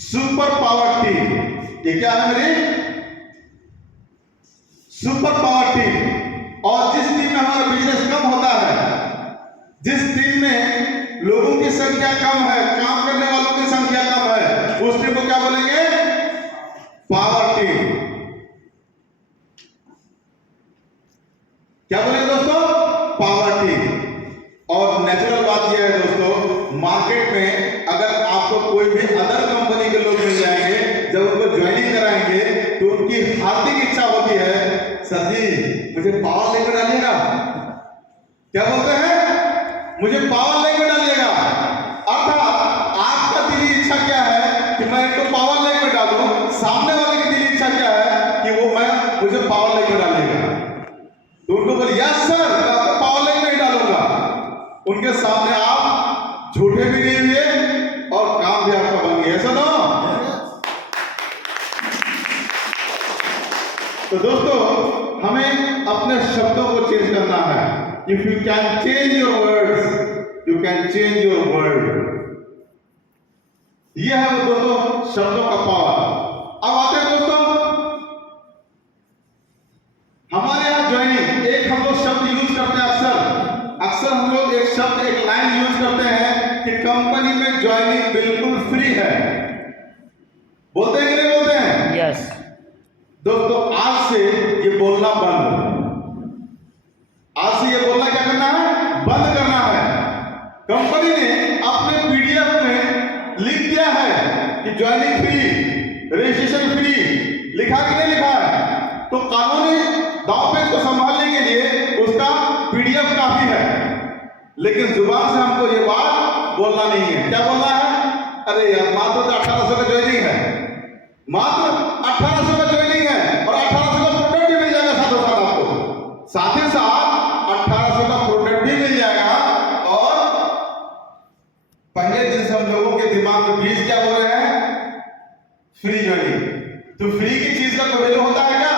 Super power team. ये क्या है मेरी सुपर पावर टीम। और जिस टीम में हमारा बिजनेस कम होता है, जिस टीम में लोगों की संख्या कम है, काम करने वालों की संख्या कम है, उस टीम को क्या बोलेंगे? Power team. क्या बोलेंगे दोस्तों? Power team. और नेचुरल बात यह है दोस्तों, मार्केट में अगर आपको कोई भी अदर कंपनी के लोग मिल जाएंगे, जब उनको ज्वाइनिंग कराएंगे तो उनकी हार्दिक इच्छा होती है, सर जी मुझे पावर लेकर डालिएगा। क्या बोलते हैं? मुझे पावर लेकर डालिएगा। अर्थात आपका दिली इच्छा क्या है कि मैं इनको पावर लेकर डालूं, सामने वाले की दिली इच्छा क्या है कि वो मुझे पावर लेकर डालिएगा। तो उनको बोले यस सर, मैं आपको पावर लेकर ही डालूंगा। उनके सामने आप झूठे भी नहीं हुए और काम भी आपका बन गया। ऐसा ना? तो दोस्तों, हमें अपने शब्दों को चेंज करना है। If you can change your words, you can change your world. यह है दोस्तों शब्दों का पावर। अब आते हैं दोस्तों हमारे यहां ज्वाइनिंग। एक हम लोग शब्द यूज करते हैं अक्सर हम लोग एक शब्द, एक लाइन यूज करते हैं कि कंपनी में ज्वाइनिंग बिल्कुल फ्री है। बोलते हैं कि नहीं बोलते हैं? यस। दोस्तों, आज से ये बोलना बंद। आज से ये बोलना क्या करना है? बंद करना है। कंपनी ने अपने पीडीएफ में लिख दिया है कि ज्वाइनिंग फ्री, रजिस्ट्रेशन फ्री। लिखा कि नहीं लिखा है? तो कानूनी दांवपेच को संभालने के लिए उसका पीडीएफ काफी है, लेकिन जुबान से हमको ये बात बोलना नहीं है। क्या बोलना है? अरे यार, मात्र 1800 का ज्वाइनिंग है, मात्र 1800 का ज्वाइनिंग है और 1800 का प्रोडक्ट भी मिल जाएगा साथ आपको। साथ ही साथ 1800 का प्रोडक्ट भी मिल जाएगा। और पहले दिन से हम लोगों के दिमाग में बीज क्या बोल रहे हैं? Free joining. तो फ्री की चीज का कोई वैल्यू होता है क्या?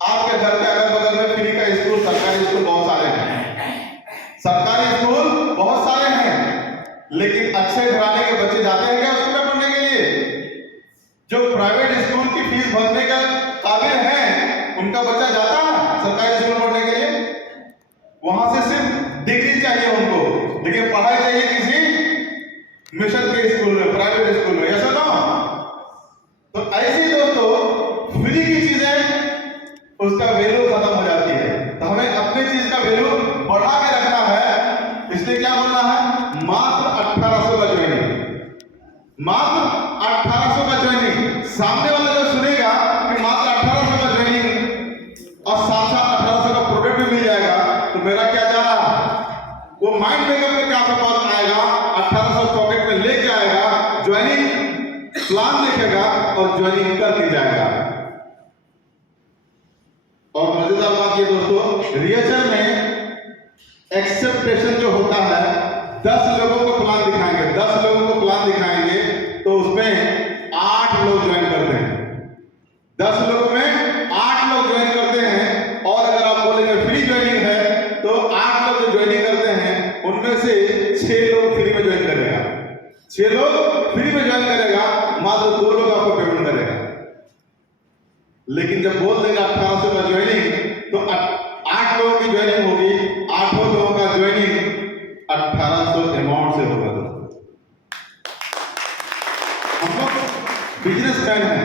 आपके घर के अगल बगल में फ्री का स्कूल, सरकारी स्कूल बहुत सारे हैं। सरकारी स्कूल बहुत सारे हैं, लेकिन अच्छे घराने के बच्चे जाते हैं क्या उसमें पढ़ने के लिए? जो प्राइवेट स्कूल की फीस भरने का काबिल है, उनका बच्चा जाता है सरकारी स्कूल पढ़ने के लिए? वहां से सिर्फ डिग्री चाहिए उनको, लेकिन पढ़ाई चाहिए किसी मिशन के स्कूल में, प्राइवेट स्कूल में। ऐसा ना? तो ऐसे दोस्तों फ्री की चीजें उसका वैल्यू खत्म हो जाती है। तो हमें अपनी चीज का वैल्यू बढ़ा के रखना है। इसलिए क्या बोलना है? मात्र 1800 का ज्वाइनिंग, मात्र 1800 का ज्वाइनिंग। सामने वाला जो सुनेगा कि मात्र 1800 का ज्वाइनिंग और साथ साथ 1800 का प्रोडक्ट भी मिल जाएगा, तो मेरा क्या जा रहा? वो माइंड मेकअप करके आपके पास आएगा, 1800 पॉकेट में लेके आएगा, ज्वाइनिंग प्लान लिखेगा और ज्वाइनिंग कर दी जाएगा। और मजेदार बात ये दोस्तों, रिहर्सल में एक्सेप्टेशन जो होता है, 10 लोगों को प्लान दिखाएंगे, 10 लोगों को प्लान दिखाएंगे, तो उसमें 8 लोग ज्वाइन करते हैं। 10 लोगों में 8 लोग ज्वाइन करते हैं। और अगर आप बोलेंगे फ्री ज्वाइनिंग है, तो 8 लोग जो ज्वाइनिंग करते हैं उनमें से 6 लोग फ्री में ज्वाइन करेगा, 6 लोग फ्री में ज्वाइन करेगा, मात्र 2 लोग आपको पेमेंट करेगा। लेकिन जब बोल देगा 1800 का ज्वाइनिंग, तो 8 लोगों की ज्वाइनिंग होगी, 8 लोगों का ज्वाइनिंग 1800 अमाउंट से होगा। हम लोग बिजनेसमैन हैं,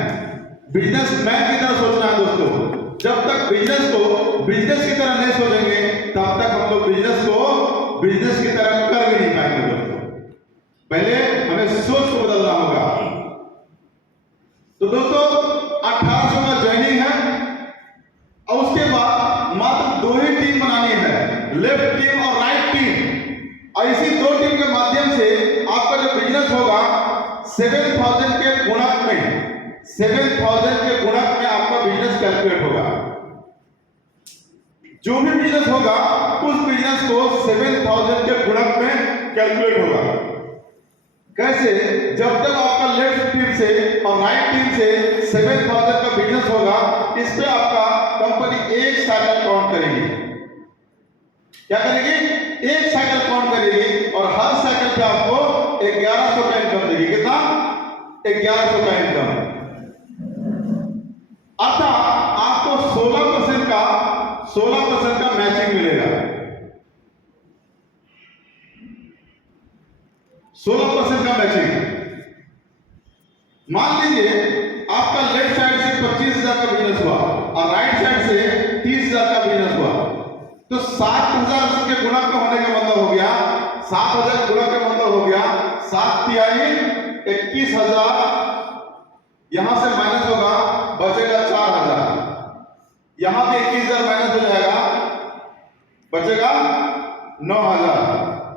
बिजनेसमैन की तरह सोचना है दोस्तों। जब तक बिजनेस को बिजनेस की तरह नहीं सोचेंगे, तब तक हम लोग बिजनेस को बिजनेस की तरह कर भी नहीं पाएंगे दोस्तों। पहले हमें सोच को बदलना होगा। तो दोस्तों 1800 का ज्वाइनिंग है, और उसके बाद मात्र 2 ही टीम बनानी है, लेफ्ट टीम और राइट टीम। और इसी 2 टीम के माध्यम से आपका जो बिजनेस होगा 7000 के गुणक में, 7000 के गुणक में आपका बिजनेस कैलकुलेट होगा। जो भी बिजनेस होगा उस बिजनेस को 7000 के गुणक में कैलकुलेट होगा। कैसे? जब जब आपका लेफ्ट टीम से और राइट टीम से 7000 का बिजनेस होगा, इस पे आपका कंपनी एक साइकिल काउंट करेगी। क्या करेगी? एक साइकिल काउंट करेगी, और हर साइकिल पे आपको 1100 का इनकम देगी। कितना? 1100 का इनकम, अर्थात आपको 16% का मैचिंग मिलेगा। 16% का मैचिंग। मान लीजिए आपका लेफ्ट साइड से 25,000 का बिजनेस हुआ और राइट साइड से 30,000 का बिजनेस हुआ, तो 60,000 के गुणा का होने का मतलब हो गया, 7,000 गुणा का मतलब हो गया 7 तिहाई 21,000, यहां से माइनस होगा, बचेगा 4,000, यहां पे 21,000 माइनस हो जाएगा, बचेगा 9,000।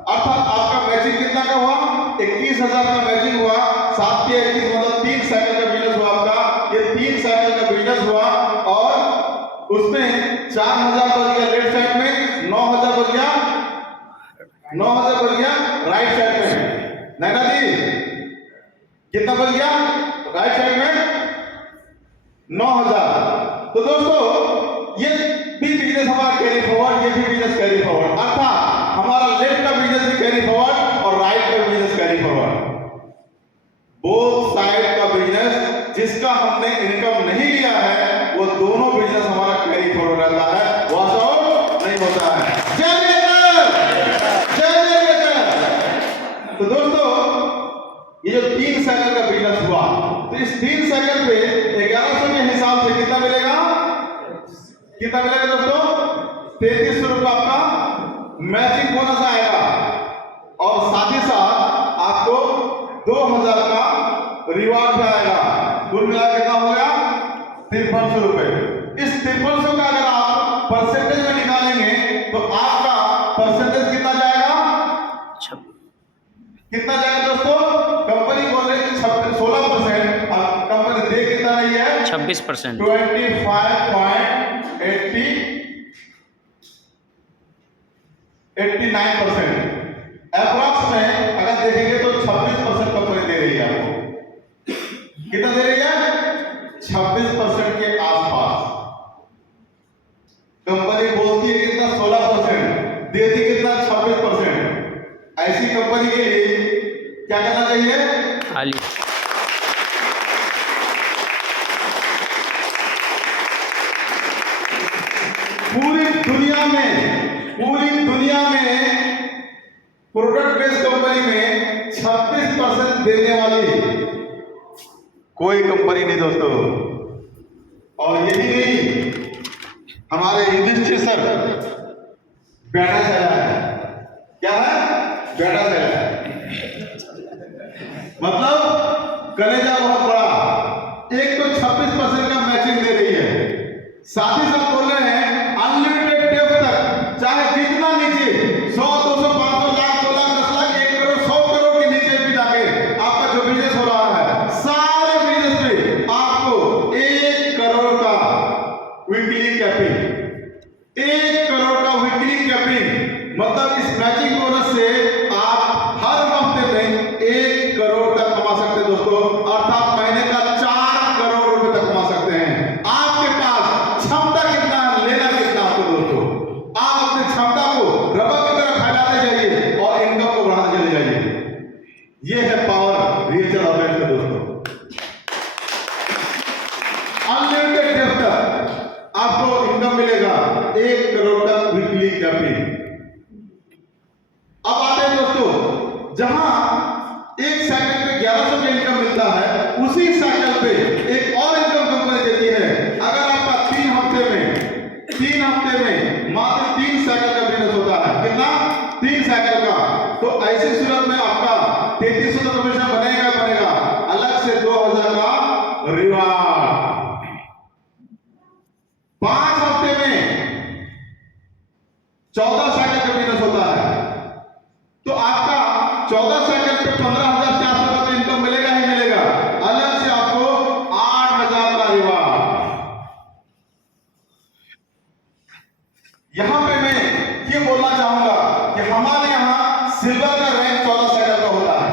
अर्थात आपका मैचिंग कितना का हुआ? 21,000 का मैचिंग हुआ। 7 या 21 मतलब 3 साइकिल का बिजनेस हुआ आपका। ये 3 साइकिल का बिजनेस हुआ और उसमें 4,000 बच गया लेफ्ट साइड में, 9,000 बच गया, 9,000 बच गया राइट साइड में। नैना जी कितना बच गया राइट साइड में? 9,000। तो दोस्तों ये भी बिजनेस हमारा कैरी फॉरवर्ड, ये भी बिजनेस कैरी फॉरवर्ड, अर्थात हमारा लेफ्ट का बिजनेस भी कैरी फॉरवर्ड और राइट का business carry forward. Both side का बिजनेस जिसका हमने इनकम नहीं लिया है वो दोनों बिजनेस हमारा कैरी फॉरवर्ड रहता है, वॉश आउट नहीं होता है। तो दोस्तों ये जो 3 साइकिल का बिजनेस हुआ, तो इस 3 साइकिल पे 1100 के हिसाब से कितना मिलेगा? कितना मिलेगा दोस्तों? 3300 रुपया आपका मैचिंग बोनस आएगा और साथ ही साथ आपको 2,000 का रिवार्ड आएगा। कुल मिला कितना हो गया? 5300 रुपए। इस 5300 का अगर आप परसेंटेज में निकालेंगे तो आपका परसेंटेज कितना जाएगा? कितना जाएगा दोस्तों? कंपनी बोल रही है 16%, और कंपनी दे कितना रही है? 26%। 29% अप्रॉक्स में अगर देखेंगे तो 26% कंपनी दे रही है आपको। कितना दे रही है? 26% के आसपास। कंपनी बोलती है कितना? 16%, देती कितना? 26%। ऐसी कंपनी के लिए क्या करना चाहिए? खाली। पूरी दुनिया में प्रोडक्ट बेस्ड कंपनी में 26% देने वाली कोई कंपनी नहीं दोस्तों। और यही नहीं, हमारे युधिष्ठिर सर बेटा चला है। क्या है? बेटा चला है, मतलब कलेजा बहुत बड़ा। एक तो 26% का मैचिंग दे रही है, साथ ही साथ बोल रहे हैं अनलिमिटेड टेप तक, चाहे जितना नीचे 100, 200, 500, लाख, 2 लाख, 10 लाख, 1 करोड़, 100 करोड़ के नीचे भी जाके आपका जो बिजनेस हो रहा है, सारे बिजनेस में आपको 1 करोड़ का वीकली कैपिंग, 1 करोड़ का वीकली कैपिंग, मतलब इस मैचिंग बोनस से आप हर हफ्ते में 1 करोड़ तक कमा सकते हैं दोस्तों, अर्थात महीने का 4 करोड़ रुपए तक कमा सकते हैं। आपके पास क्षमता कितना है, लेना कितना आपको दोस्तों। आप अपनी क्षमता को रबर की तरह फैलाते जाइए और इनकम को बढ़ाते चले जाइए। ये है पावर रिएचर ऑपरेशन दोस्तों। अनलिमिटेड डेप्थ तक आपको इनकम मिलेगा, 1 करोड़ तक वीकली कैपिंग। अब आते हैं दोस्तों, जहां एक साइकिल पे 1100 का इनकम मिलता है, उसी साइकिल पे एक और इनकम कंपनी देती है। अगर आपका 3 हफ्ते में मात्र 3 साइकिल का बिजनेस होता है, कितना? 3 साइकिल का, तो ऐसी सूरत में आपका 3300 का कमीशन बनेगा, अलग से 2,000 का रिवार्ड। 5 हफ्ते में 14 साइकिल का बिजनेस होता है, तो आपका 14 साइकिल पे 15,400 का तो इनकम मिलेगा ही मिलेगा, अलग से आपको 8,000 का रिवार्ड। यहां पे मैं ये बोलना चाहूंगा कि हमारे यहां सिल्वर का रैंक 14 साइकिल का होता है।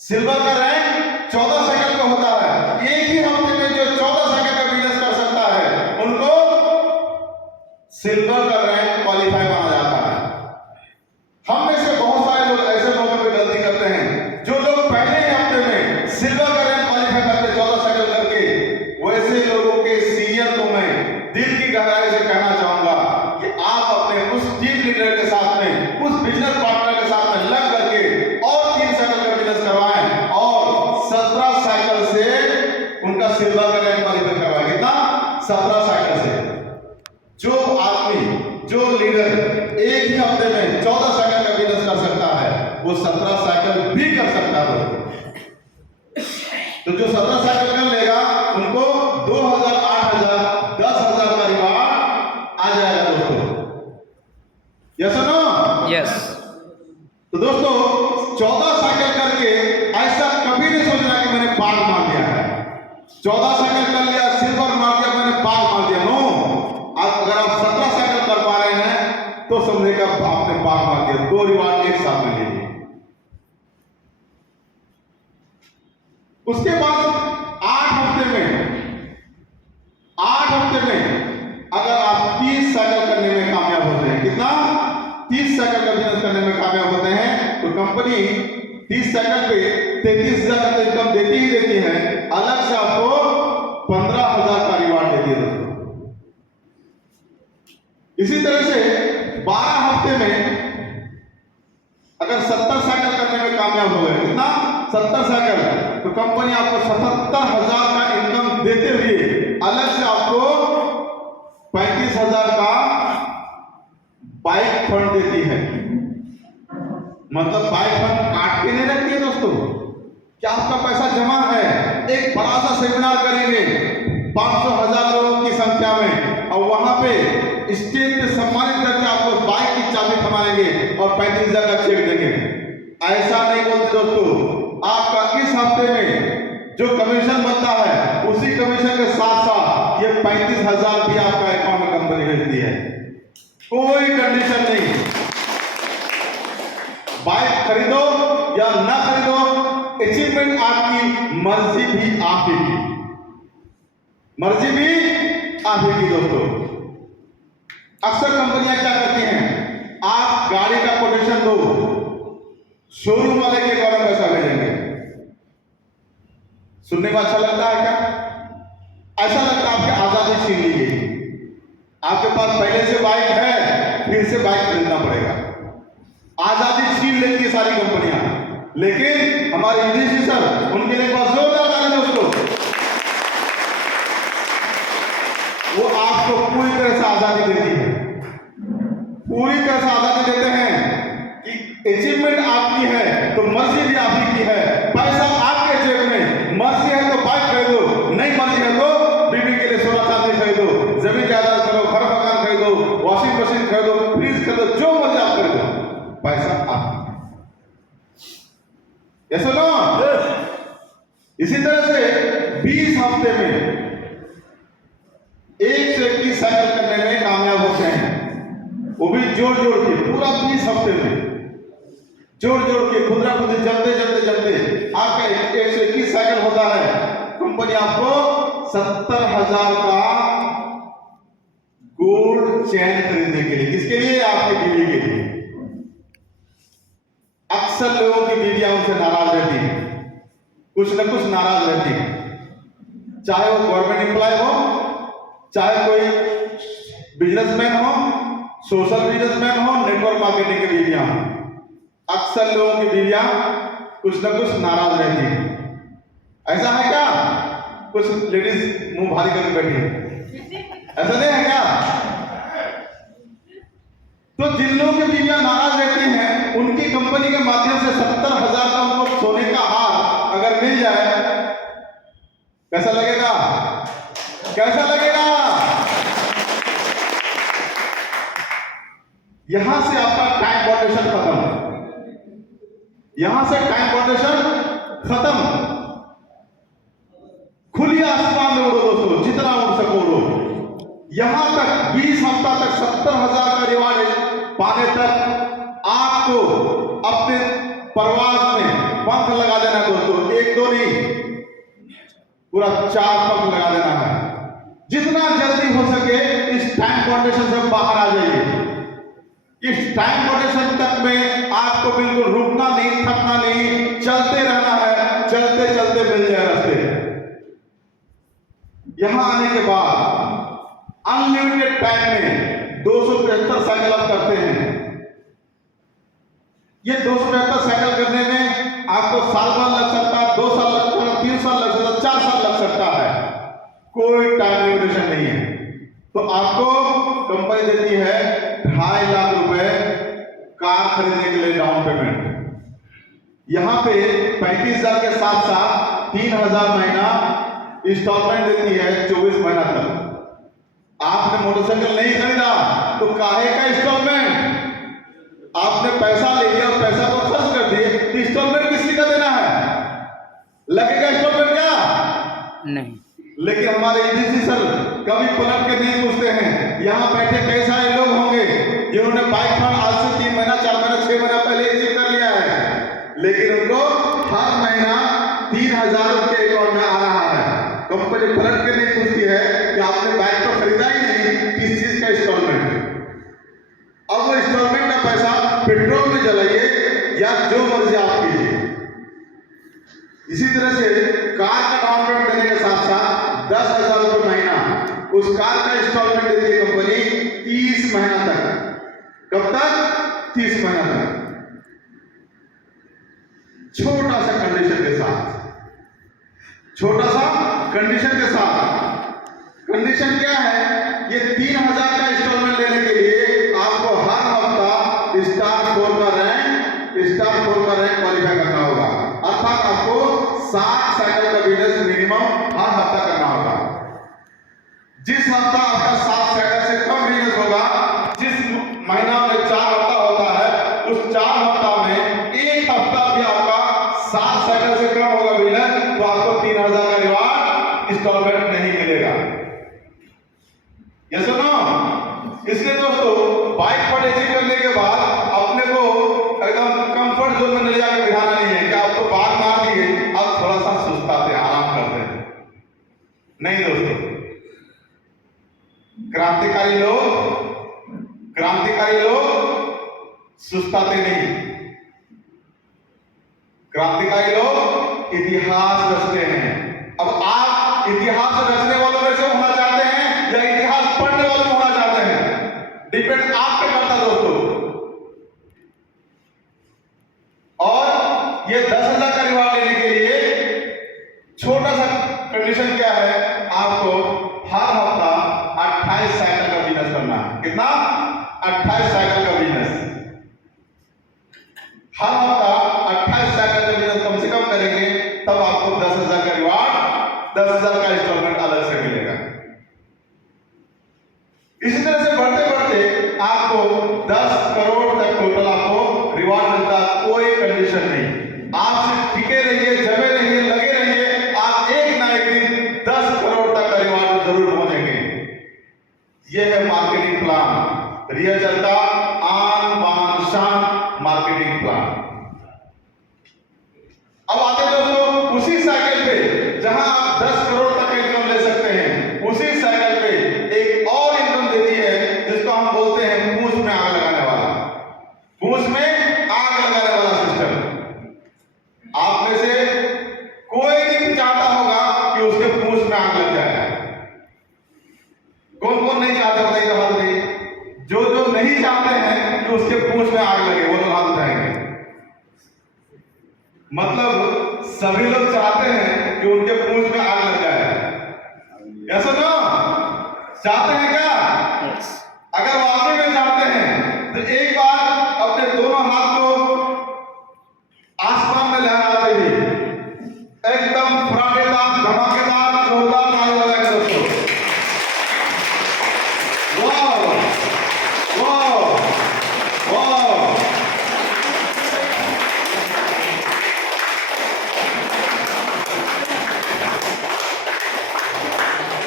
सिल्वर का रैंक 14 साइकिल का होता है। एक ही हफ्ते में जो 14 साइकिल का बिजनेस कर सकता है, उनको सिल्वर का रैंक क्वालिफाई माना जाता है। हम में से बहुत सारे लोग ऐसे लोगों पे गलती करते हैं, जो लोग पहले ही हफ्ते में सिल्वर का रैंक दोस्तों। तो जो 17 साइकिल कर लेगा उनको 2000, 8000, 10,000 का रिवार्ड आ जाएगा दोस्तों। यस और नो? यस। तो दोस्तों 14 साइकिल करके ऐसा कभी नहीं सोचना कि मैंने बाग मार दिया है। 14 साइकिल कर लिया, सिल्वर मार दिया, मैंने बाग मार दिया, नो। अगर आप 17 साइकिल कर पा रहे हैं तो समझेगा आपने बाग मार दिया। 2 रिवार्ड एक साथ में लीजिए। उसके बाद 8 हफ्ते में अगर आप 30 साइकिल करने में कामयाब होते हैं, कितना? 30 साइकिल का बिजनेस करने में कामयाब होते हैं तो कंपनी 30 साइकिल पे 33,000 का इनकम देती ही देती है, अलग से आपको 15,000 का रिवार्ड देती है दोस्तों। इसी तरह से 12 हफ्ते में अगर 70 साइकिल करने में कामयाब हो गए, कितना? 70 साइकिल, तो कंपनी आपको 77,000 का इनकम देते हुए अलग से आपको 35,000 का बाइक फंड देती है। मतलब बाइक फंड काट के नहीं रखती है दोस्तों, क्या आपका पैसा जमा है। एक बड़ा सा सेमिनार करेंगे 500,000 लोगों की संख्या में, और वहां पे स्टेज पे सम्मानित करके आपको बाइक की चाबी थमाएंगे और 35,000 का चेक देंगे। ऐसा नहीं बोलते दोस्तों। आपका इस हफ्ते में जो कमीशन बनता है उसी कमीशन के साथ साथ ये 35,000 भी आपका अकाउंट में कंपनी भेजती है। कोई कंडीशन नहीं। बाइक खरीदो या ना खरीदो, अचीवमेंट आपकी, मर्जी भी आप ही की, मर्जी भी आप ही की दोस्तों। अक्सर कंपनियां क्या करती हैं, आप गाड़ी का कोटेशन दो, शोरूम वाले के द्वारा पैसा भेजेंगे। सुनने में अच्छा लगता है क्या? ऐसा लगता है आपकी आजादी छीन ली गई। आपके पास पहले से बाइक है, फिर से बाइक खरीदना पड़ेगा। आजादी छीन लेती है सारी कंपनियां, लेकिन हमारे यूडीसी सर उनके लिए बहुत जोरदार ताली दोस्तों। वो आपको पूरी तरह से आजादी देती है, पूरी तरह से आजादी देते हैं कि अचीवमेंट आपकी है तो मर्जी भी आप ही की है, पैसा आपके जेब में। मर्जी है तो बाइक खरीदो, नहीं मर्जी है तो बीवी के लिए सोना चांदी खरीदो, जमीन जायदाद करो, घर मकान खरीदो, वॉशिंग मशीन खरीदो, फ्रिज खरीदो, जो मर्जी आप खरीदो, पैसा आप। यस और नो? इसी तरह से 20 हफ्ते में 1 से 21 साइकिल करने में कामयाब होते हैं, वो भी जोड़ जोड़ के। पूरा 20 हफ्ते में जोड़ जोड़ के खुदरा खुद जमते आपका 1 से 21 साइकिल होता है। कंपनी आपको 70,000 का गोल्ड चैन खरीदने के लिए, किसके लिए? आपकी बीवी के लिए। अक्सर लोगों की बीवियां उनसे नाराज रहती हैं, कुछ न कुछ नाराज रहती हैं, चाहे वो गवर्नमेंट एम्प्लॉय हो, चाहे कोई बिजनेसमैन हो, सोशल बिजनेसमैन हो, नेटवर्क मार्केटिंग के बीवियां हो। अक्सर लोगों की बीवियां कुछ न कुछ नाराज रहती हैं। ऐसा है क्या? कुछ लेडीज मुंह भारी करके बैठी है, ऐसा नहीं है क्या? तो जिन लोगों की बीवियां नाराज रहती हैं, उनकी कंपनी के माध्यम से 70,000 का उनको सोने का हार अगर मिल जाए, कैसा लगेगा? कैसा लगेगा? यहां से आपका टाइम बाउंडेशन खत्म, यहां से टाइम बाउंडेशन खत्म। खुली आसमान में उड़ो दोस्तों, जितना उड़ सको उड़ो। यहां तक 20 हफ्ता तक 70,000 का रिवार्ड पाने तक आपको अपने परवाज में पंख लगा देना दोस्तों। 1-2 नहीं, पूरा 4 पंख लगा देना है। जितना जल्दी हो सके इस टाइम बाउंडेशन से बाहर आ जाइए। इस टाइम बाउंडेशन तक में आपको बिल्कुल रुकना नहीं, थकना नहीं, चलते रहना है, चलते चलते मिल जाए रास्ते। यहां आने के बाद अनलिमिटेड टाइम में 273 साइकिल आप करते हैं। ये 273 साइकिल करने में आपको साल भर लग सकता है, 2 साल लग सकता है, 3 साल लग सकता है, 4 साल लग सकता है, कोई टाइम लिमिटेशन नहीं है। तो आपको कंपनी देती है 2.5 लाख रुपए कार खरीदने के लिए डाउन पेमेंट। यहाँ पे 35,000 के साथ साथ 3,000 महीना इंस्टॉलमेंट देती है 24 महीना तक। आपने मोटरसाइकिल नहीं खरीदा तो काहे का इंस्टॉलमेंट? आपने पैसा ले लिया और पैसा को खर्च कर दिए तो इंस्टॉलमेंट किसी का देना है? लगेगा इंस्टॉलमेंट क्या? नहीं। लेकिन हमारे ईडीसी सर कभी पलट के नहीं पूछते हैं। यहाँ बैठे कई सारे लोग होंगे जिन्होंने बाइक फंड आज से 3 महीना 4 महीना 6 महीना पहले ही चेक कर लिया है, लेकिन उनको हर महीना 3,000 रुपये अकाउंट में आ रहा है। कंपनी पलट के नहीं पूछती है कि आपने बाइक तो खरीदा ही नहीं, किस चीज का इंस्टॉलमेंट? अब वो इंस्टॉलमेंट का पैसा पेट्रोल में जलाइए या जो मर्जी आप कीजिए। इसी तरह से कार का डाउन पेमेंट देने के साथ साथ 10,000 रुपये महीना उस कार का इंस्टॉलमेंट देती है कंपनी 30 महीना तक। कब तक? 30 महीना तक। छोटा सा कंडीशन के साथ, छोटा सा कंडीशन के साथ। कंडीशन क्या है? ये 3,000 का इंस्टॉलमेंट लेने के लिए आपको हर हफ्ता स्टार 4 का रैंक क्वालिफाई करना होगा, अर्थात आपको 7 साइकिल का बिजनेस मिनिमम हर हफ्ता करना होगा। जिस हफ्ता आपका 7 साइकिल से कम बिजनेस होगा, जिस महीना में 4 हफ्ता होता है, उस 4 हफ्ता में एक हफ्ता भी आपका 7 साइकिल से कम होगा बिजनेस, तो आपको 3,000 का रिवार्ड इंस्टॉलमेंट नहीं मिलेगा। यस और नो? इसलिए दोस्तों बाइक परचेजिंग करने के बाद अपने को एकदम कंफर्ट जोन में ले जाकर बिठाना नहीं है कि आप तो बात मार दिए, अब थोड़ा सा सुस्ताते आराम करते हैं। नहीं दोस्तों, क्रांतिकारी लोग सुस्ताते नहीं। क्रांतिकारी लोग इतिहास रचते हैं। अब आप इतिहास रचने वालों में से होना चाहते हैं या इतिहास पढ़ने वालों में होना चाहते हैं? डिपेंड आप पे करता है दोस्तों। और ये 10,000 का रिवार्ड लेने के लिए छोटा सा कंडीशन क्या है? आपको हर हफ्ता 28 साइकिल का बिजनेस करना है। कितना? 28 साइकिल का बिजनेस। हर हफ्ता 28 साइकिल का बिजनेस कम से कम करेंगे, तब आपको 10,000 का रिवार्ड, 10,000 का इंस्टॉलमेंट अलग से मिलेगा। इसी तरह से बढ़ते बढ़ते आपको 10 करोड़ तक टोटल आपको रिवार्ड मिलता है। कोई कंडीशन नहीं, आप सिर्फ टिके रहिए, जमे रहिए, लगे रहिए, आप एक ना एक दिन 10 करोड़ तक का रिवार्ड जरूर पहुंचेंगे। यह है मार्केटिंग प्लान, रियल का आन बान शान मार्केटिंग प्लान। अब आते दोस्तों उसी साइकिल पे जहां आप 10 करोड़ तक इनकम ले सकते हैं, उसी साइकिल पे एक और इनकम देती है जिसको हम बोलते हैं पूंछ में आग लगाने वाला। पूंछ में आग लगाने वाला सिस्टम। आप में से कोई नहीं चाहता होगा कि उसके पूंछ में आग लग जाए। कौन कौन नहीं चाहते बताइए? हाथ उठाइए। जो नहीं चाहते हैं कि उसके पूंछ में आग लगे वो लोग हाथ उठाएंगे। मतलब सभी लोग चाहते हैं कि उनके पूंछ में आग लग जाए। ऐसा ना चाहते हैं क्या? अगर वाकई में चाहते हैं तो एक बार अपने दोनों हाथ को आसमान में लहराते हुए एकदम फराटेदार, धमाकेदार, जोरदार ताली बजाएंगे दोस्तों। वाह वाह वाह!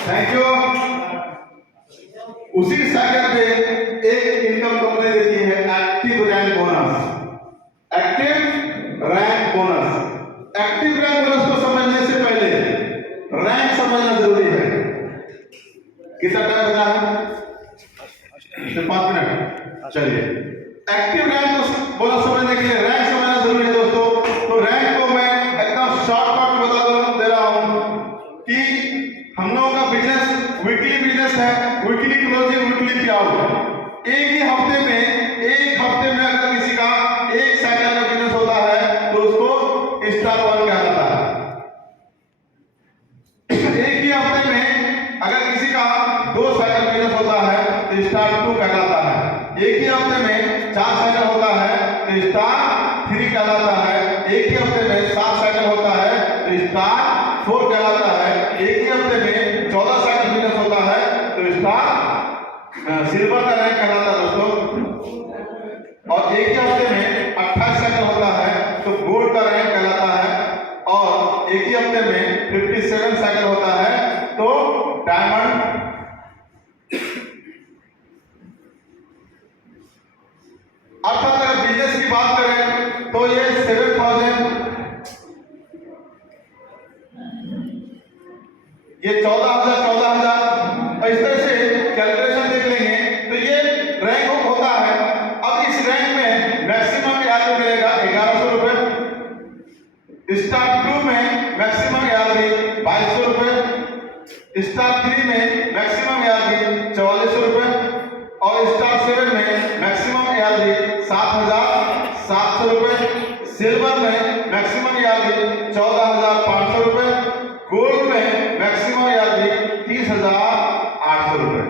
Thank you. उसी साइकिल पे एक इनकम कंपनी देती है active rank bonus. Active rank bonus. Active rank bonus को समझने से पहले रैंक समझना जरूरी है। कितना टाइम बचा है? 5 मिनट। चलिए, एक्टिव रैंक बोनस समझने के लिए रैंक समझना जरूरी है दोस्तों। तो रैंक को मैं एकदम शॉर्टकट में बता दे रहा हूं कि हम लोगों का बिजनेस वीकली बिजनेस है, वीकली क्लोजिंग, वीकली पे आउट। एक ही हफ्ते में अगर किसी का एक साइकिल का बिजनेस होता है तो उसको स्टार 1 कहा जाता है। एक ही हफ्ते में अगर किसी का 2 साइकिल बिजनेस होता है तो स्टार 2 कहलाता है। एक ही हफ्ते में 4 साइकिल होता है तो स्टार 3 कहलाता है। एक ही में 7 साइकिल होता है तो स्टार 4 कहलाता है। एक ही हफ्ते में 14 साइकिल बिजनेस होता है तो स्टार सिल्वर का रैंक कहलाता है दोस्तों। और एक ही हफ्ते में 28 साइकिल होता है तो गोल्ड का रैंक कहलाता है। और एक ही हफ्ते में 57 साइकिल होता है तो डायमंड। अर्थात अगर बिजनेस की बात करें तो ये 7000, ये 14,000 इस तरह से कैलकुलेशन देख लेंगे तो ये रैंक होता है। अब इस रैंक में मैक्सिमम यार्डी मिलेगा 1100 रुपए, स्टार 2 में मैक्सिमम यार्डी 2200 रुपए, स्टार 3 में मैक्सिमम यार्डी 4400 रुपए और स्टार 7 में मैक्सिमम यार्डी 7,700 रुपए, सिल्वर में मैक्सिमम यार्डी 14,500 रुपए, गोल्ड में मैक्सिमम यार्डी 30,800 रुपए।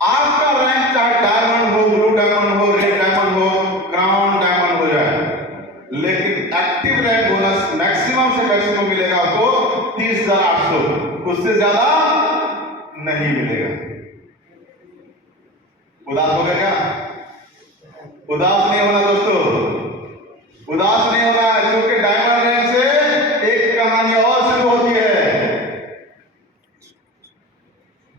आपका रैंक चाहे डायमंड हो, ब्लू डायमंड हो, रेड डायमंड हो, क्राउन डायमंड हो जाए, लेकिन एक्टिव रैंक बोनस मैक्सिमम से मैक्सिमम मिलेगा आपको 30,800, उससे ज्यादा नहीं मिलेगा। उदास हो गया क्या? उदास नहीं होना दोस्तों, उदास नहीं होना है, क्योंकि डायमंड रैंक से एक कहानी और शुरू होती है।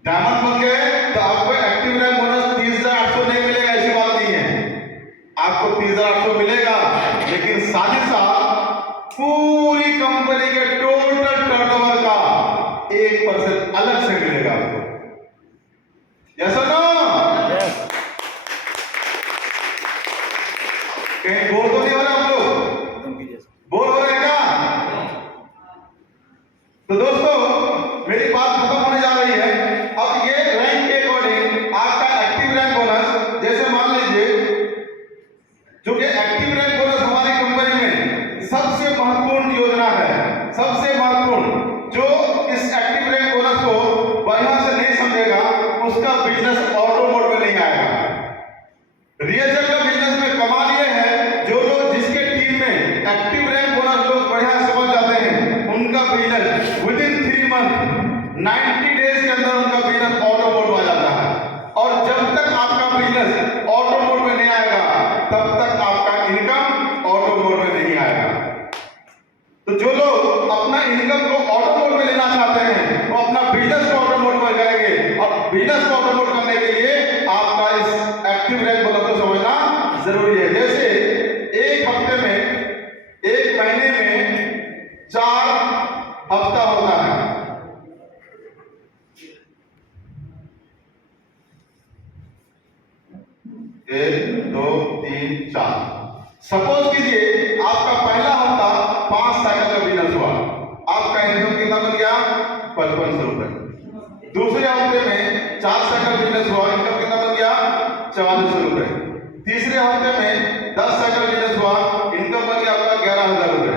डायमंड बन गए तो आपको एक्टिव रैंक बोनस 30,800 नहीं मिलेगा, ऐसी बात नहीं है। आपको 30,800 मिलेगा, लेकिन साथ ही साथ पूरी कंपनी के टोटल टर्नओवर का 1% अलग से मिलेगा आपको। यस और नो? कहीं बोल तो नहीं हो रहा आप लोग? बोल हो रहे हैं क्या? तो दोस्तों मेरी बात खत्म होने जा रही है। अब ये रैंक के अकॉर्डिंग आपका एक्टिव रैंक बोनस, जैसे मान लीजिए जो कि एक्टिव रैंक बोनस हमारी कंपनी में सबसे महत्वपूर्ण योजना है, सबसे महत्वपूर्ण। जो इस एक्टिव रैंक बोनस को बढ़िया से नहीं समझेगा उसका बिजनेस ऑटो मोड में नहीं आएगा। रिएजर का बिजनेस में कमाल ये है, जो लोग जिसके टीम में एक्टिव रैंक बोनस लोग बढ़िया समझ जाते हैं, उनका बिजनेस विदिन 3 मंथ 90 डेज के अंदर उनका बिजनेस ऑटो मोड में आ जाता है। और जब तक आपका बिजनेस ऑटो मोड में नहीं आएगा तब तक आपका इनकम ऑटो मोड में नहीं आएगा। तो जो लोग अपना इनकम को ऑटो मोड में लेना चाहते हैं वो अपना बिजनेस को ऑटो मोड में करेंगे, और बिजनेस को ऑटो मोड करने के लिए आपका इस एक्टिव रैंक बोनस को समझना जरूरी है। जैसे एक हफ्ते में, एक महीने में 4 हफ्ता होता है। 1 2 3 4। सपोज कीजिए आपका पहला हफ्ता 5 साइकिल का बिजनेस हुआ, आपका इनकम कितना बन गया? 5500 रुपए। दूसरे हफ्ते में 4 साइकिल बिजनेस हुआ, इनकम कितना बन गया? 4400 रुपए। तीसरे हफ्ते में 10 साइकिल बिजनेस हुआ, इनकम बन गया आपका 11,000 रुपए।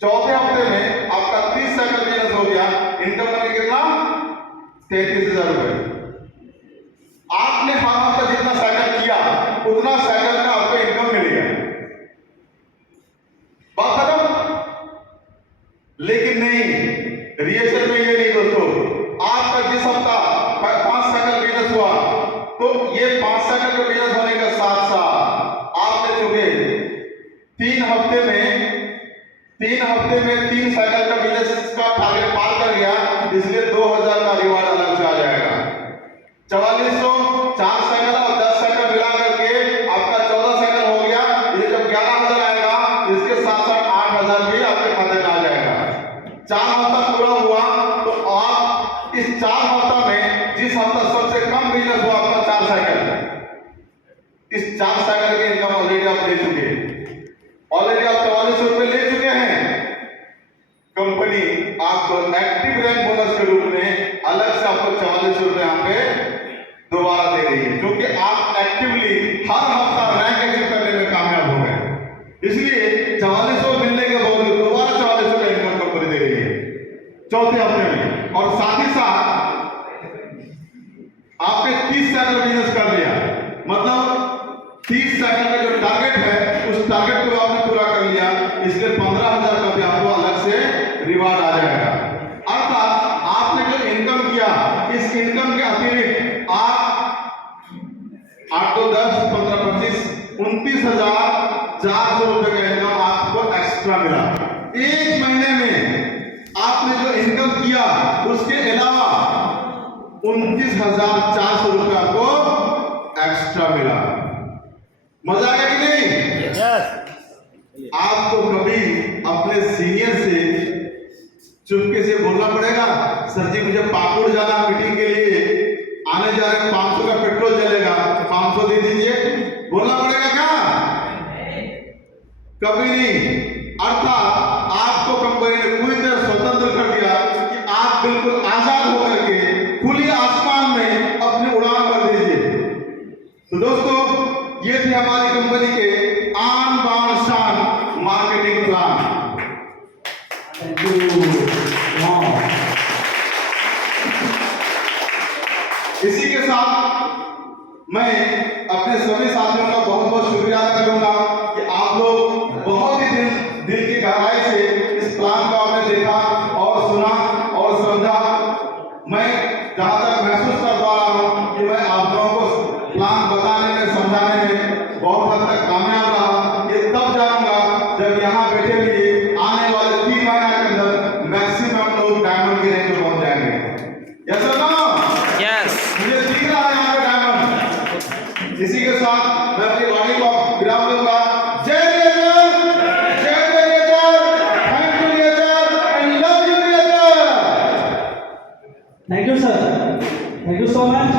चौथे हफ्ते में आपका 30 साइकिल बिजनेस हो गया, इनकम बन गया कितना? 33,000 रुपए। आपने हर हफ्ता जितना साइकिल किया उतना साइकिल का आपको इनकम मिलेगा। बात खत्म? लेकिन नहीं, रिएक्शन में ये नहीं दोस्तों। आपका जिस हफ्ता 5 साइकिल बिजनेस हुआ तो ये 5 साइकिल का बिजनेस होने के साथ साथ आपने चुके 3 हफ्ते में 3 साइकिल का बिजनेस का टारगेट पार कर गया, इसलिए 2,000 का रिवार्ड अलग से आ जाएगा। 4400 4 साइकिल और 10 साइकिल मिला करके आपका 14 साइकिल हो गया। ये जब 11,000 आएगा इसके साथ साथ 8,000 भी आपके खाते में आ जाएगा। 4 हफ्ता पूरा हुआ तो आप इस 4 हफ्ता में जिस हफ्ता सबसे कम बिजनेस हुआ आपका 4 साइकिल, इस 4 साइकिल की इनकम ऑलरेडी आप ले चुके हैं। ऑलरेडी आप 4400 रुपए ले चुके हैं। कंपनी आपको एक्टिव रैंक बोनस के रूप में अलग से आपको 4400 रुपए यहाँ पे दोबारा दे रही है, क्योंकि आप एक्टिवली हर हफ्ता रैंक अचीव करने में कामयाब हो गए। इसलिए 4400 मिलने के बावजूद दोबारा 4400 का इनकम कंपनी दे रही है चौथे हफ्ते में। और साथ ही साथ आपने 30 साइकिल बिजनेस कर लिया, मतलब 30 साइकिल का जो टारगेट है उस टारगेट को आपने पूरा कर लिया, इसलिए इसलिए 15,000 का भी आपको अलग से रिवार्ड आ जाएगा। अर्थात आपने जो इनकम किया, इस इनकम के अतिरिक्त आप 8 तो 10 15 25 29,400 रुपए का इनकम आपको एक्स्ट्रा मिला। एक महीने में आपने जो इनकम किया उसके अलावा 29,400 रुपए आपको एक्स्ट्रा मिला। मजा आया कि नहीं? यस। आपको कभी अपने सीनियर से चुपके से बोलना पड़ेगा, सर जी मुझे पाकुड़ जाना मीटिंग के लिए, आने जा रहे 500 का पेट्रोल जलेगा, 500 दे दीजिए, बोलना पड़ेगा क्या? कभी नहीं। अर्थात आपको कंपनी ने पूरी तरह स्वतंत्र कर दिया कि आप बिल्कुल आजाद होकर के खुली आसमान में अपनी उड़ान भर दीजिए। तो दोस्तों, ये थे हमारी कंपनी के आन बान शान मार्केटिंग प्लान। Thank you. इसी के साथ मैं अपने सभी साथियों का बहुत बहुत शुक्रिया अदा करूंगा कि आप लोग बहुत ही दिल की गहराई से इस प्लान को आपने देखा और सुना और समझा। मैं जहां तक महसूस कर पा रहा हूं कि मैं आप लोगों को प्लान बताने में समझाने में बहुत हद तक कामयाब रहा। ये तब जानूंगा जब यहाँ बैठे हुए आने वाले 3 महीने के अंदर मैक्सिमम लोग डायमंड की रेंज में पहुंच जाएंगे। Yes sir no? यस। मुझे दिख रहा है यहाँ पे डायमंड। इसी के साथ मैं अपनी वाणी को विराम दूंगा। जय नेचर, जय nature, thank you nature and love you nature. Thank you sir, thank you so much.